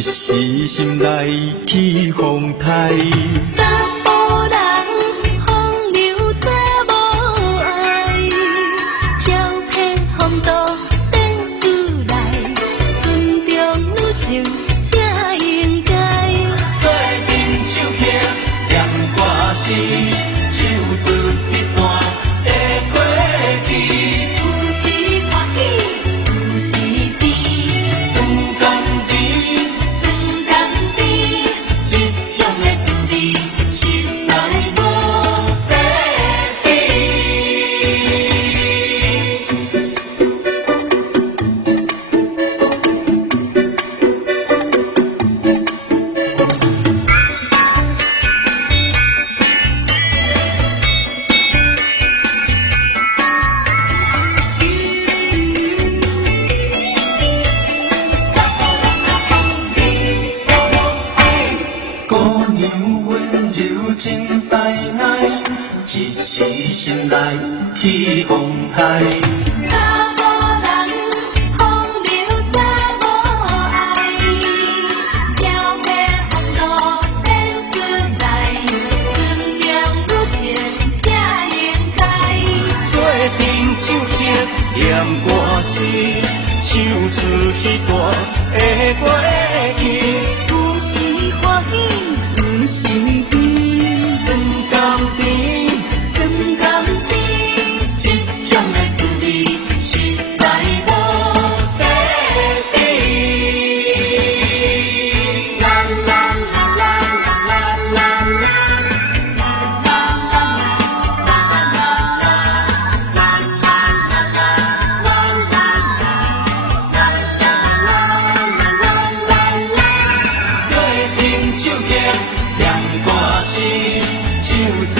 一时心内起风台。查甫人风流早无爱，飘撇风度变自来，尊重女性才应该。做阵手曲念歌诗，唱出彼段的过去。有时欢喜，有时悲，酸甘甜，酸甘甜，这种的滋味实在无白比。姑娘温柔真犀利，一时心内起风台。查甫人风流早无爱，飘撇风度变出来，尊重女性才应该。做阵手曲念歌诗，唱出彼段的过去。有时欢喜，有时悲，酸甘甜，酸甘甜，这种的滋味实在无白比。啦啦啦啦啦啦啦做阵手曲念歌诗，唱出。